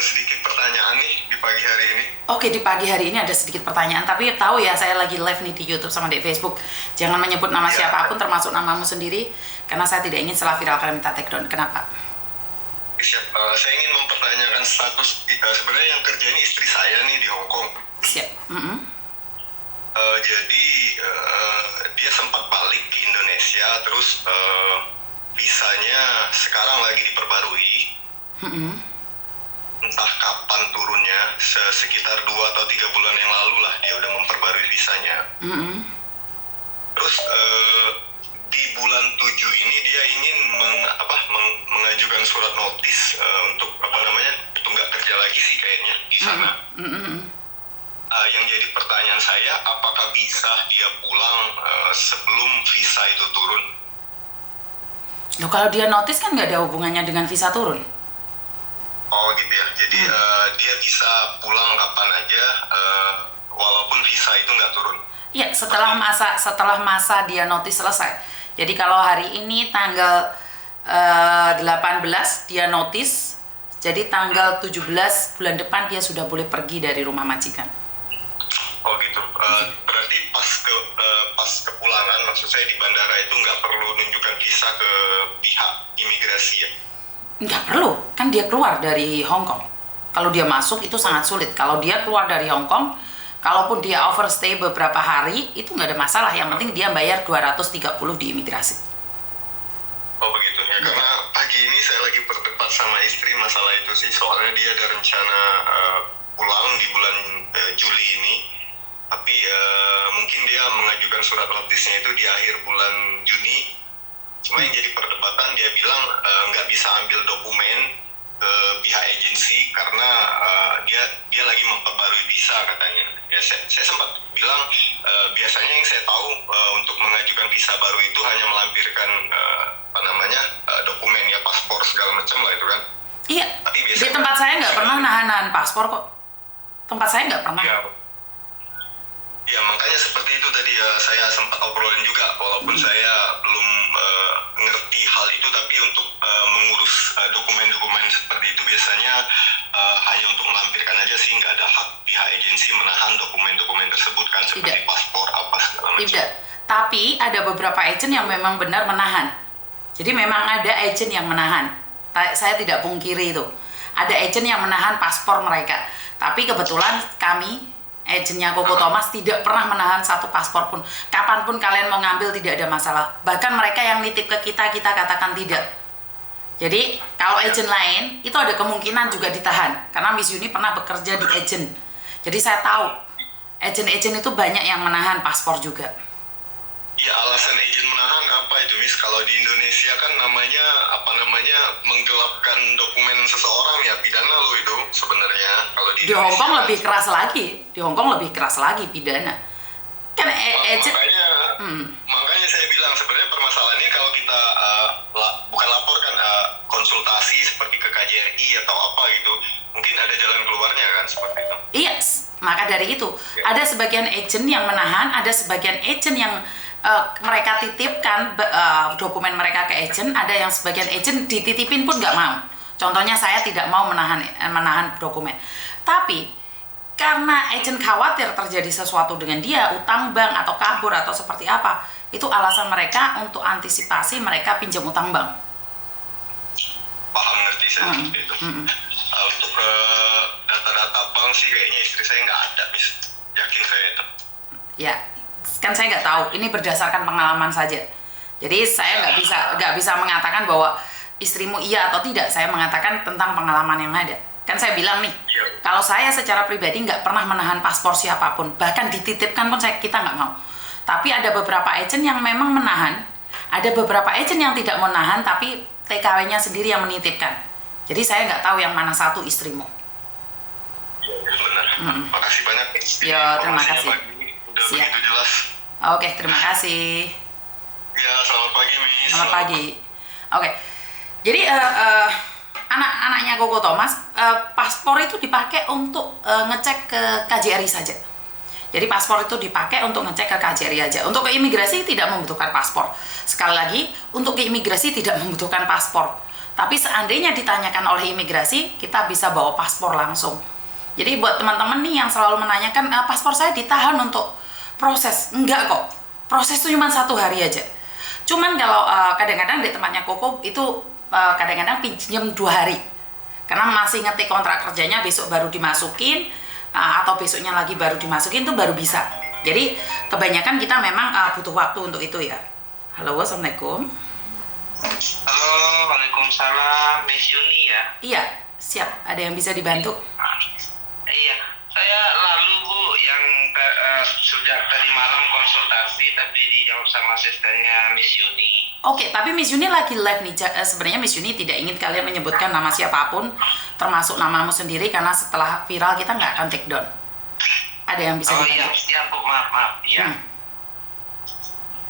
sedikit pertanyaan nih di pagi hari ini. Oke, di pagi hari ini ada sedikit pertanyaan, tapi tahu ya saya lagi live nih di YouTube sama di Facebook. Jangan menyebut nama siapapun, termasuk namamu sendiri, karena saya tidak ingin setelah viral kalian minta take down. Kenapa? Siap. Saya ingin mempertanyakan status sebenarnya yang kerja ini istri saya nih di Hong Kong. Siap. Jadi dia sempat balik ke Indonesia, terus visanya sekarang lagi diperbarui. Entah kapan turunnya, sekitar 2 atau 3 bulan yang lalu lah dia udah memperbarui visanya. Terus di bulan 7 ini dia ingin mengajukan surat notis untuk nggak kerja lagi sih kayaknya di sana. Yang jadi pertanyaan saya, apakah bisa dia pulang sebelum visa itu turun? Loh, kalau dia notis kan nggak ada hubungannya dengan visa turun. Oh gitu ya, jadi dia bisa pulang kapan aja walaupun visa itu nggak turun? Iya, setelah masa dia notis selesai. Jadi kalau hari ini tanggal 18 dia notis, jadi tanggal 17 bulan depan dia sudah boleh pergi dari rumah majikan. Oh gitu, berarti pas kepulangan, maksud saya di bandara itu nggak perlu nunjukkan visa ke pihak imigrasi ya? Nggak perlu, kan dia keluar dari Hong Kong. Kalau dia masuk itu sangat sulit. Kalau dia keluar dari Hong Kong, kalaupun dia overstay beberapa hari, itu nggak ada masalah. Yang penting dia bayar 230 di imigrasi. Oh begitu ya, karena pagi ini saya lagi berdebat sama istri masalah itu sih. Soalnya dia ada rencana pulang di bulan Juli ini. Tapi mungkin dia mengajukan surat notisnya itu di akhir bulan Juni. Cuma yang jadi perdebatan, dia bilang nggak bisa ambil dokumen ke pihak agensi karena dia lagi memperbarui visa katanya. Ya saya sempat bilang biasanya yang saya tahu untuk mengajukan visa baru itu hanya melampirkan dokumen ya, paspor segala macam lah itu kan. Iya. Tapi di tempat saya nggak pernah nahan paspor kok. Tempat saya nggak pernah. Ya makanya seperti itu tadi ya, saya sempat obrolin juga walaupun saya belum ngerti hal itu, tapi untuk mengurus dokumen-dokumen seperti itu biasanya hanya untuk melampirkan aja sih, nggak ada hak pihak agensi menahan dokumen-dokumen tersebut kan, seperti paspor apa segala macam. Tidak, tapi ada beberapa agent yang memang benar menahan. Jadi memang ada agent yang menahan. Saya tidak pungkiri itu. Ada agent yang menahan paspor mereka. Tapi kebetulan kami agennya Koko Thomas tidak pernah menahan satu paspor pun. Kapanpun kalian mau ngambil tidak ada masalah. Bahkan mereka yang nitip ke kita katakan tidak. Jadi kalau agent lain itu ada kemungkinan juga ditahan. Karena Miss Yuni pernah bekerja di agent. Jadi saya tahu agent-agent itu banyak yang menahan paspor juga. Ya, alasan agent menahan apa itu, Miss? Kalau di Indonesia kan namanya menggelapkan dokumen seseorang ya, pidana loh itu sebenarnya. Kalau di Hong Kong lebih keras lagi. Di Hong Kong lebih keras lagi pidana. Kan agent. Makanya saya bilang sebenarnya permasalahannya kalau kita bukan laporkan, konsultasi seperti ke KJRI atau apa gitu, mungkin ada jalan keluarnya kan seperti itu. Iya, maka dari itu ada sebagian agent yang menahan, ada sebagian agent yang mereka titipkan dokumen mereka ke agent, ada yang sebagian agent dititipin pun nggak mau. Contohnya saya tidak mau menahan dokumen. Tapi karena agent khawatir terjadi sesuatu dengan dia, utang bank atau kabur atau seperti apa, itu alasan mereka untuk antisipasi mereka pinjam utang bank. Paham, ngerti saya seperti itu. Untuk data-data bank sih kayaknya istri saya nggak ada, Miss. Yakin saya itu. Ya, kan saya nggak tahu. Ini berdasarkan pengalaman saja. Jadi saya nggak bisa mengatakan bahwa istrimu iya atau tidak. Saya mengatakan tentang pengalaman yang ada. Kan saya bilang nih, kalau saya secara pribadi nggak pernah menahan paspor siapapun, bahkan dititipkan pun kita nggak mau. Tapi ada beberapa agent yang memang menahan, ada beberapa agent yang tidak menahan, tapi TKW-nya sendiri yang menitipkan. Jadi saya nggak tahu yang mana satu istrimu. Iya, benar. Makasih banyak. Ya, terima kasih. Udah begitu jelas. Oke, terima kasih. Ya, selamat pagi, Miss. Selamat pagi. Oke, jadi anak-anaknya Koko Thomas, paspor itu dipakai untuk ngecek ke KJRI saja. Jadi paspor itu dipakai untuk ngecek ke KJRI aja. Untuk ke imigrasi tidak membutuhkan paspor. Sekali lagi, untuk ke imigrasi tidak membutuhkan paspor. Tapi seandainya ditanyakan oleh imigrasi, kita bisa bawa paspor langsung. Jadi buat teman-teman nih yang selalu menanyakan, paspor saya ditahan untuk proses. Enggak kok, proses itu cuma 1 hari aja. Cuman kalau kadang-kadang di tempatnya Koko itu kadang-kadang pinjam 2 hari. Karena masih ngetik kontrak kerjanya, besok baru dimasukin, atau besoknya lagi baru dimasukin, itu baru bisa. Jadi kebanyakan kita memang butuh waktu untuk itu ya. Halo, assalamualaikum. Halo, waalaikumsalam, Miss Yuni ya? Iya, siap. Ada yang bisa dibantu? Iya, saya lalu Bu yang sudah tadi malam konsultasi tapi dijawab sama asistennya Miss Yuni. Oke, tapi Miss Yuni lagi live nih. Sebenarnya Miss Yuni tidak ingin kalian menyebutkan nama siapapun, termasuk namamu sendiri, karena setelah viral kita nggak akan take down. Ada yang bisa dibantu? Oh iya, Bu, maaf, iya.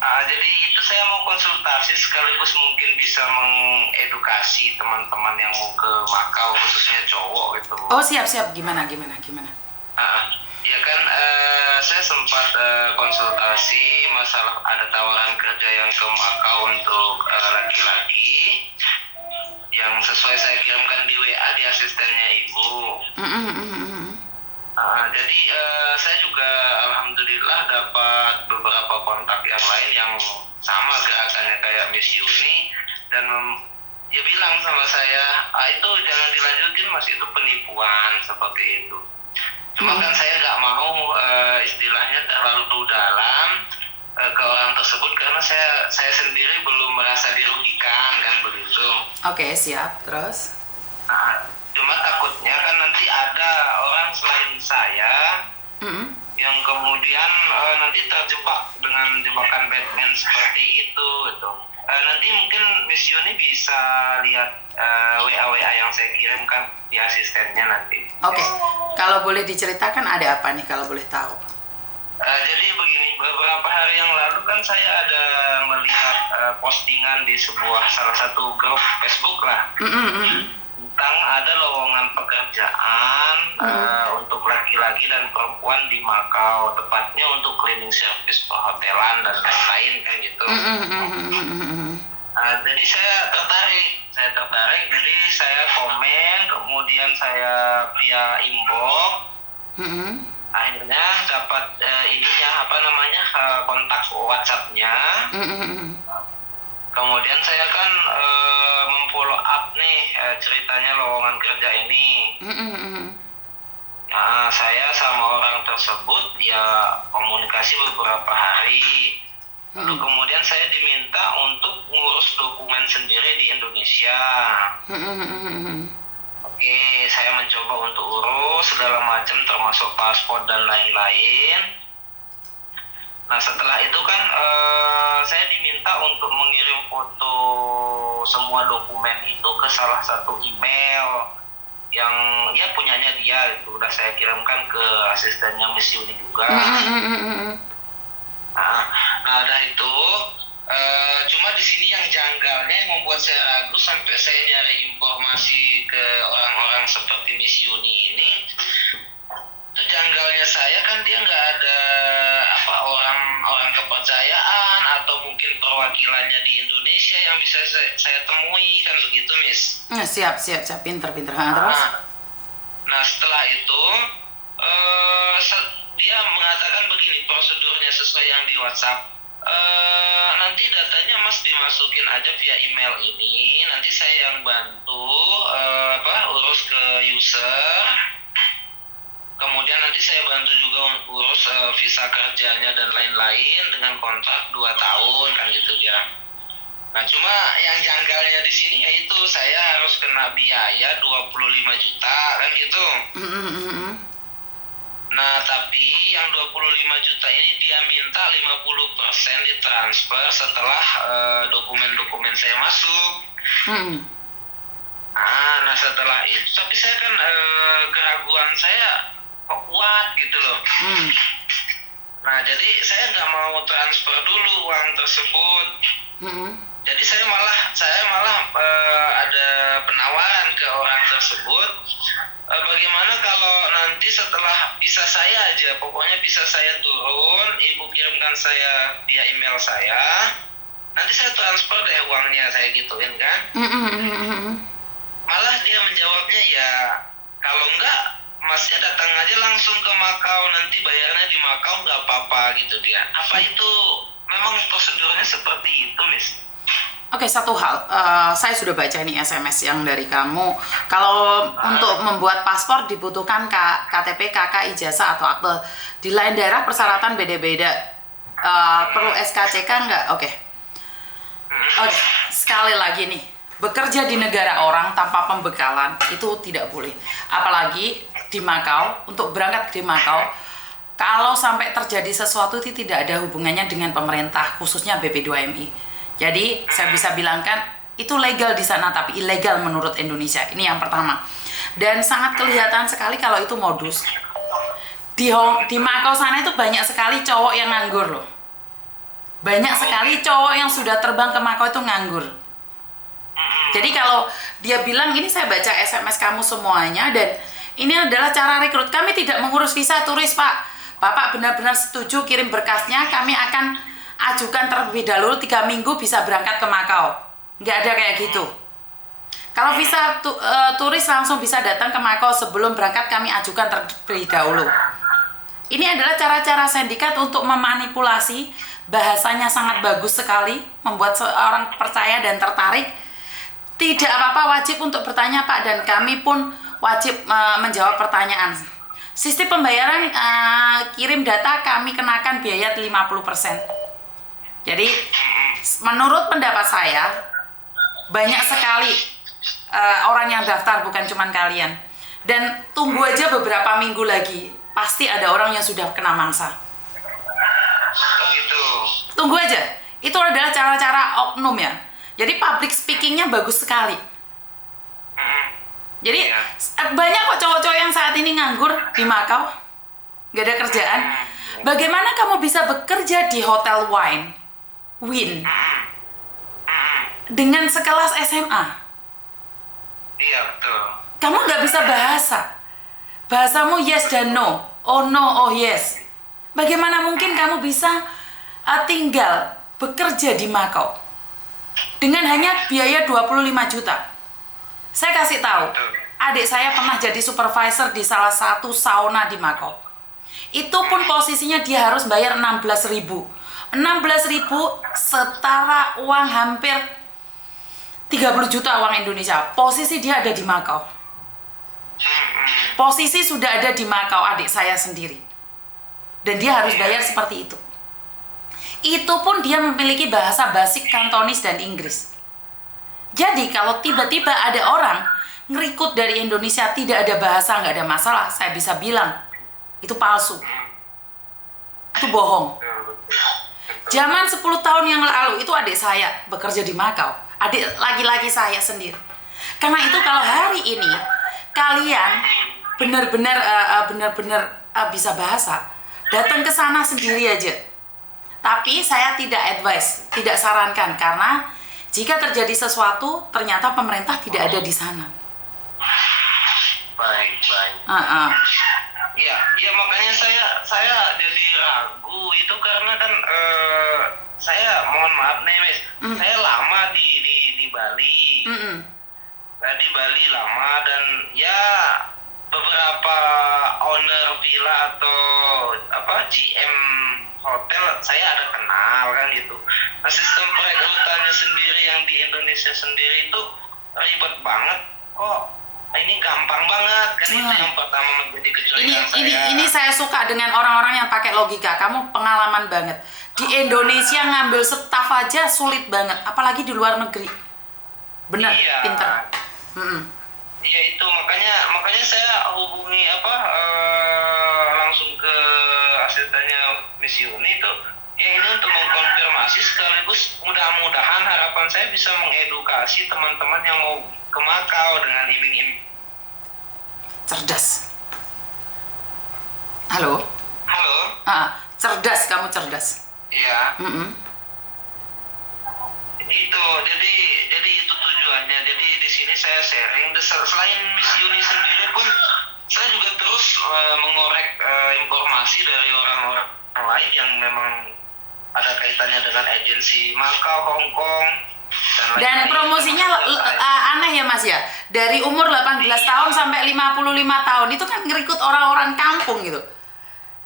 Jadi itu saya mau konsultasi sekaligus mungkin bisa mengedukasi teman-teman yang mau ke Makau, khususnya cowok gitu. Oh siap, gimana? Ya kan, saya sempat konsultasi masalah ada tawaran kerja yang ke Makau untuk laki-laki yang sesuai saya kirimkan di WA di asistennya Ibu. Jadi saya juga alhamdulillah dapat beberapa kontak yang lain yang sama gerakannya kayak Miss Yuni dan dia bilang sama saya, itu jangan dilanjutin Mas, itu penipuan seperti itu. Cuma kan saya nggak mau istilahnya terlalu dalam ke orang tersebut karena saya sendiri belum merasa dirugikan kan begitu. Oke, siap. Terus? Cuma takutnya kan nanti ada orang selain saya yang kemudian nanti terjebak dengan jebakan Batman seperti itu gitu. Nanti mungkin Miss Yuni bisa lihat WA yang saya kirimkan di asistennya nanti. Oke, kalau boleh diceritakan ada apa nih kalau boleh tahu? Jadi begini, beberapa hari yang lalu kan saya ada melihat postingan di salah satu grup Facebook lah. Tentang ada lowongan pekerjaan untuk laki-laki dan perempuan di Makau, tepatnya untuk cleaning service perhotelan dan lain-lain kan gitu. Jadi saya tertarik, jadi saya komen, kemudian saya via inbox, akhirnya dapat kontak WhatsApp-nya. Kemudian saya kan memfollow up nih ceritanya lowongan kerja ini. Saya sama orang tersebut ya komunikasi beberapa hari. Lalu kemudian saya diminta untuk ngurus dokumen sendiri di Indonesia. Oke, saya mencoba untuk urus segala macam termasuk paspor dan lain-lain. Nah setelah itu kan saya diminta untuk mengirim foto semua dokumen itu ke salah satu email yang ya punyanya dia, itu udah saya kirimkan ke asistennya Miss Yuni juga. Nah ada itu, cuma di sini yang janggalnya yang membuat saya ragu sampai saya nyari informasi ke orang-orang seperti Miss Yuni ini. Itu janggalnya saya kan dia nggak ada orang kepercayaan atau mungkin perwakilannya di Indonesia yang bisa saya temui kan begitu Miss. Siap, pinter. Terus? Nah setelah itu dia mengatakan begini prosedurnya sesuai yang di WhatsApp. Nanti datanya Mas dimasukin aja via email ini, nanti saya yang bantu urus ke user. Kemudian nanti saya bantu juga urus visa kerjanya dan lain-lain dengan kontrak 2 tahun kan gitu ya. Nah cuma yang janggalnya di sini yaitu saya harus kena biaya 25 juta kan gitu. Nah tapi yang 25 juta ini dia minta 50% ditransfer setelah dokumen-dokumen saya masuk. Nah setelah itu tapi saya kan keraguan saya kok kuat gitu loh. Nah jadi saya nggak mau transfer dulu uang tersebut. Jadi saya malah ada penawaran ke orang tersebut. Bagaimana kalau nanti setelah visa saya aja, pokoknya visa saya turun, ibu kirimkan saya via email saya, nanti saya transfer deh uangnya, saya gituin kan. malah dia menjawabnya ya kalau enggak masnya datang aja langsung ke Makau, nanti bayarnya di Makau nggak apa-apa gitu dia. Apa itu memang prosedurnya seperti itu, Miss? Oke, satu hal, saya sudah baca nih SMS yang dari kamu. Kalau untuk membuat paspor dibutuhkan KTP, KK, ijazah atau akte. Di lain daerah persyaratan beda-beda. Perlu SKCK nggak? Oke, sekali lagi nih, bekerja di negara orang tanpa pembekalan itu tidak boleh. Apalagi di Makau, untuk berangkat di Makau, kalau sampai terjadi sesuatu itu tidak ada hubungannya dengan pemerintah, khususnya BP2MI. Jadi saya bisa bilangkan itu legal di sana tapi ilegal menurut Indonesia. Ini yang pertama. Dan sangat kelihatan sekali kalau itu modus. Di Makau sana itu banyak sekali cowok yang nganggur loh. Banyak sekali cowok yang sudah terbang ke Makau itu nganggur. Jadi kalau dia bilang ini saya baca SMS kamu semuanya dan ini adalah cara rekrut. Kami tidak mengurus visa turis, Pak. Bapak benar-benar setuju kirim berkasnya, kami akan ajukan terlebih dahulu 3 minggu bisa berangkat ke Makau. Nggak ada kayak gitu. Kalau visa turis langsung bisa datang ke Makau sebelum berangkat kami ajukan terlebih dahulu. Ini adalah cara-cara sindikat untuk memanipulasi. Bahasanya sangat bagus sekali, membuat seorang percaya dan tertarik. Tidak apa-apa, wajib untuk bertanya, Pak, dan kami pun wajib menjawab pertanyaan. Sistem pembayaran kirim data kami kenakan biaya 50%. Jadi menurut pendapat saya banyak sekali orang yang daftar, bukan cuma kalian. Dan tunggu aja beberapa minggu lagi, pasti ada orang yang sudah kena mangsa. Gitu. Tunggu aja. Itu adalah cara-cara oknum ya. Jadi public speakingnya bagus sekali. Jadi banyak kok cowok-cowok yang saat ini nganggur di Makau, gak ada kerjaan. Bagaimana kamu bisa bekerja di hotel Win dengan sekelas SMA? Iya, betul. Kamu nggak bisa bahasa. Bahasamu yes dan no. Oh no, oh yes. Bagaimana mungkin kamu bisa tinggal bekerja di Makau dengan hanya biaya 25 juta? Saya kasih tahu, adik saya pernah jadi supervisor di salah satu sauna di Makau. Itu pun posisinya dia harus bayar 16.000. 16.000 setara uang hampir 30 juta uang Indonesia. Posisi dia ada di Makau. Posisi sudah ada di Makau adik saya sendiri. Dan dia harus bayar seperti itu. Itu pun dia memiliki bahasa basic Kantonis dan Inggris. Jadi kalau tiba-tiba ada orang ngerikut dari Indonesia tidak ada bahasa, nggak ada masalah, saya bisa bilang itu palsu. Itu bohong. Zaman 10 tahun yang lalu itu adik saya bekerja di Makau. Adik laki-laki saya sendiri. Karena itu kalau hari ini kalian benar-benar bisa bahasa, datang ke sana sendiri aja. Tapi saya tidak advise, tidak sarankan karena jika terjadi sesuatu ternyata pemerintah tidak ada di sana. Baik. Ya makanya saya jadi ragu itu karena kan saya mohon maaf nih, Miss. Saya lama di Bali. Saya di Bali lama dan ya beberapa owner villa atau GM hotel saya ada kenal kan gitu. Nah, sistem perekrutannya sendiri yang di Indonesia sendiri itu ribet banget kok. Ini gampang banget kan. Itu yang pertama menjadi kecurigaan saya. Ini saya suka dengan orang-orang yang pakai logika. Kamu pengalaman banget. Di Indonesia ngambil staf aja sulit banget, apalagi di luar negeri. Benar, iya. Pinter. Iya itu makanya saya hubungi langsung ke asistennya Miss Yuni itu. Ya ini untuk mengkonfirmasi sekaligus mudah-mudahan harapan saya bisa mengedukasi teman-teman yang mau ke Makau dengan iming-iming. Cerdas. Halo? Cerdas, kamu cerdas. Iya. Itu jadi itu tujuannya. Jadi di sini saya sharing. Selain Miss Yuni sendiri pun saya juga terus mengorek informasi dari orang-orang lain yang memang ada kaitannya dengan agensi Makau, Hong Kong. Dan promosinya aneh ya Mas ya. Dari umur 18 tahun sampai 55 tahun itu kan ngerekrut orang-orang kampung gitu.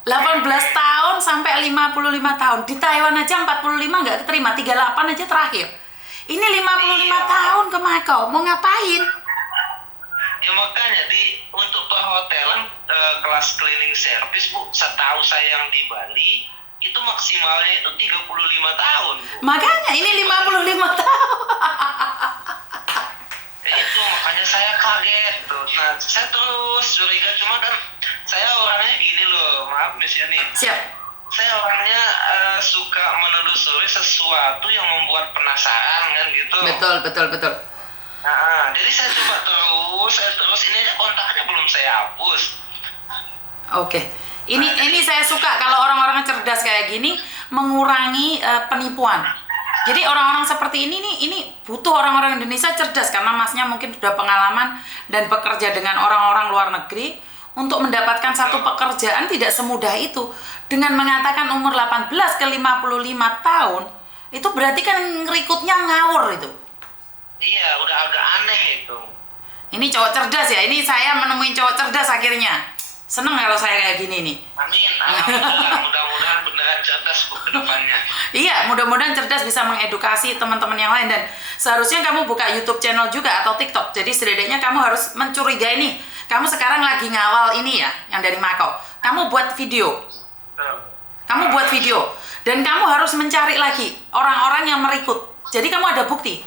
18 tahun sampai 55 tahun. Di Taiwan aja 45 nggak keterima, 38 aja terakhir. Ini 55 tahun ke Macau, mau ngapain? Ya makanya untuk perhotelan kelas cleaning service Bu, setahu saya yang di Bali itu maksimalnya itu 35 tahun. Makanya ini 55 tahun. Itu makanya saya kaget tuh. Nah, saya terus curiga, cuma kan saya orangnya gini loh, maaf Miss Yani. Siap. Saya orangnya suka menelusuri sesuatu yang membuat penasaran kan gitu. Betul. Nah, jadi saya coba terus ini aja kontaknya belum saya hapus. Oke. Ini saya suka kalau orang-orang cerdas kayak gini mengurangi penipuan. Jadi orang-orang seperti ini butuh orang-orang Indonesia cerdas karena Masnya mungkin sudah pengalaman dan bekerja dengan orang-orang luar negeri untuk mendapatkan satu pekerjaan tidak semudah itu. Dengan mengatakan umur 18 ke 55 tahun, itu berarti kan ngerikutnya ngawur itu. Iya, udah agak aneh itu. Ini cowok cerdas ya. Ini saya menemui cowok cerdas akhirnya. Seneng kalau saya kayak gini nih. Amin. Alhamdulillah, mudah-mudahan beneran cerdas Bu ke depannya. Iya, mudah-mudahan cerdas bisa mengedukasi teman-teman yang lain. Dan seharusnya kamu buka YouTube channel juga atau TikTok. Jadi setidaknya kamu harus mencurigai nih. Kamu sekarang lagi ngawal ini ya, yang dari Macau. Kamu buat video. Kamu buat video. Dan kamu harus mencari lagi orang-orang yang merikut. Jadi kamu ada bukti.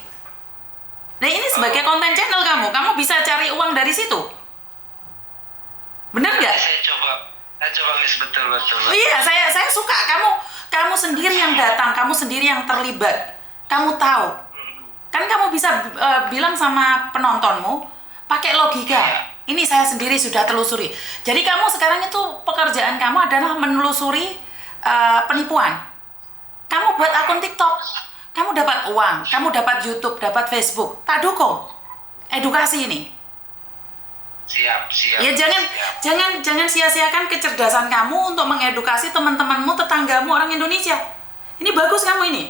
Nah ini sebagai konten channel kamu bisa cari uang dari situ. Bener nggak? Saya coba Miss, betul. Oh iya, saya suka kamu sendiri yang datang, kamu sendiri yang terlibat. Kamu tahu. Kan kamu bisa bilang sama penontonmu pakai logika. Ini saya sendiri sudah telusuri. Jadi kamu sekarang itu pekerjaan kamu adalah menelusuri penipuan. Kamu buat akun TikTok, kamu dapat uang, kamu dapat YouTube, dapat Facebook. Tak dukung. Edukasi ini. Siap. Ya jangan sia-siakan kecerdasan kamu untuk mengedukasi teman-temanmu, tetanggamu orang Indonesia. Ini bagus kamu ini.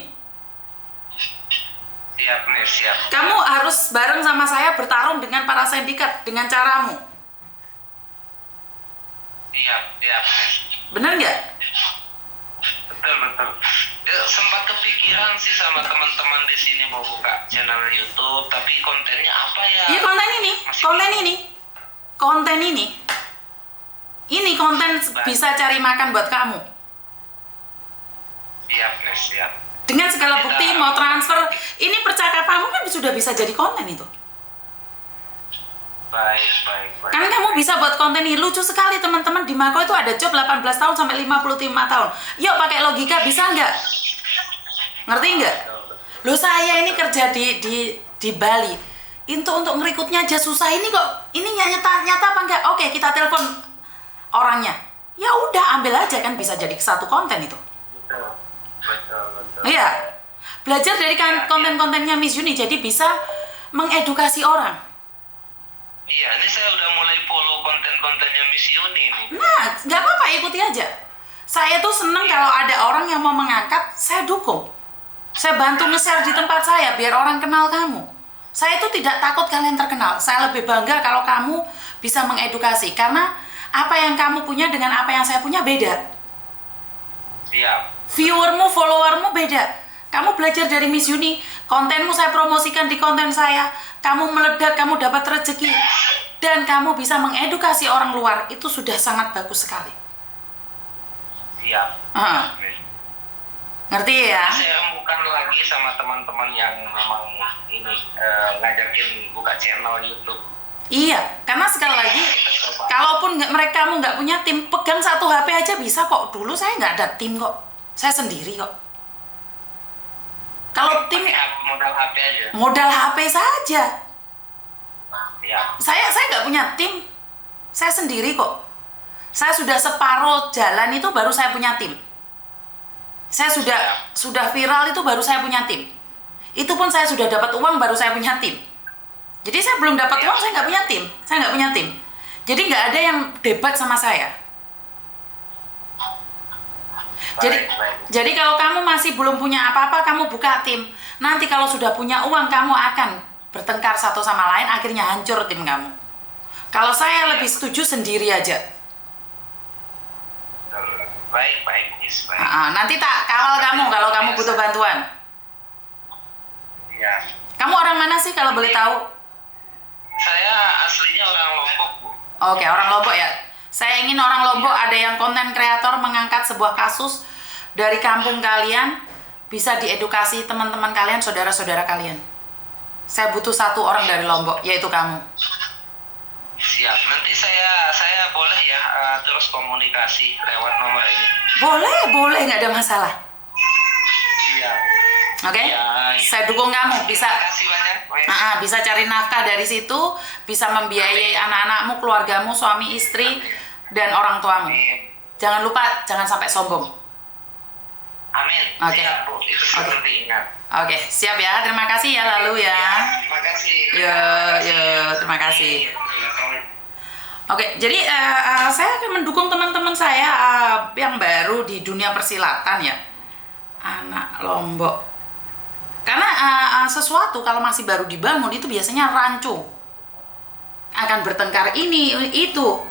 Siap nih, siap. Kamu harus bareng sama saya bertarung dengan para sindikat dengan caramu. Siap nih. Bener nggak? Betul. Ya, sempat kepikiran sih sama teman-teman di sini mau buka channel YouTube, tapi kontennya apa ya? Iya konten ini. Ini konten bisa cari makan buat kamu. Siap. Dengan segala bukti mau transfer, ini percakapanmu kan sudah bisa jadi konten itu. Baik. Kan kamu bisa buat konten ini. Lucu sekali teman-teman, di Macau itu ada job 18 tahun sampai 55 tahun. Yuk pakai logika, bisa nggak? Ngerti nggak? Loh saya ini kerja di Bali. Untuk ngerikutnya aja susah, ini kok ini nyata apa enggak? Oke, kita telepon orangnya. Ya udah, ambil aja kan bisa jadi satu konten itu. Betul. Iya. Belajar dari konten-kontennya Miss Yuni jadi bisa mengedukasi orang. Iya, ini saya udah mulai follow konten-kontennya Miss Yuni nih. Nah, nggak apa-apa, ikuti aja. Saya tuh seneng kalau ada orang yang mau mengangkat, saya dukung. Saya bantu nge-share di tempat saya biar orang kenal kamu. Saya itu tidak takut kalian terkenal. Saya lebih bangga kalau kamu bisa mengedukasi. Karena apa yang kamu punya dengan apa yang saya punya beda. Siap. Viewermu, followermu beda. Kamu belajar dari Miss Yuni. Kontenmu saya promosikan di konten saya. Kamu meledak, kamu dapat rezeki. Dan kamu bisa mengedukasi orang luar. Itu sudah sangat bagus sekali. Siap. Ngerti ya? Saya bukan lagi sama teman-teman yang memang ini ngajakin buka channel YouTube. Iya, karena sekali lagi, kalaupun kamu nggak punya tim, pegang satu HP aja bisa kok. Dulu saya nggak ada tim kok, saya sendiri kok. Kalau tim, modal HP aja. Modal HP saja. Iya. Saya nggak punya tim, saya sendiri kok. Saya sudah separuh jalan itu baru saya punya tim. Saya sudah viral itu baru saya punya tim. Itu pun saya sudah dapat uang baru saya punya tim. Jadi saya belum dapat uang, saya nggak punya tim. Saya nggak punya tim. Jadi nggak ada yang debat sama saya. Jadi kalau kamu masih belum punya apa-apa, kamu buka tim. Nanti kalau sudah punya uang, kamu akan bertengkar satu sama lain, akhirnya hancur tim kamu. Kalau saya lebih setuju sendiri aja. Baik, Miss. Baik. Nanti tak kawal kamu kalau kamu butuh bantuan. Iya. Kamu orang mana sih kalau boleh tahu? Saya aslinya orang Lombok, Bu. Oke, orang Lombok ya. Saya ingin orang Lombok ada yang konten kreator mengangkat sebuah kasus dari kampung kalian, bisa diedukasi teman-teman kalian, saudara-saudara kalian. Saya butuh satu orang dari Lombok, yaitu kamu. Siap. Nanti saya boleh ya terus komunikasi lewat nomor ini. Boleh, nggak ada masalah. Siap. Oke, Ya. saya dukung kamu. Bisa, Terima kasih banyak. bisa cari nafkah dari situ, bisa membiayai anak-anakmu, keluargamu, suami, istri, dan orang tuamu. Amin. Jangan lupa, jangan sampai sombong. Amin. Oke. Siap, Bu. Itu seperti ingat. Oke, siap ya. Terima kasih ya lalu ya. Terima kasih. Terima kasih. Ya, Oke, jadi saya akan mendukung teman-teman saya yang baru di dunia persilatan ya, anak Lombok. Karena sesuatu kalau masih baru dibangun itu biasanya rancu, akan bertengkar ini itu,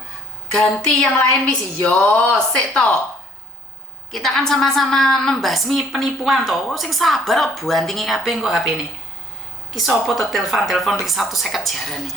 ganti yang lain misi. Yo, sik toh. Kita kan sama-sama membasmi penipuan toh. Sing sabar kok buantingi kabeh kok HP ini. Ki sapa to telepon iki 150 jarane.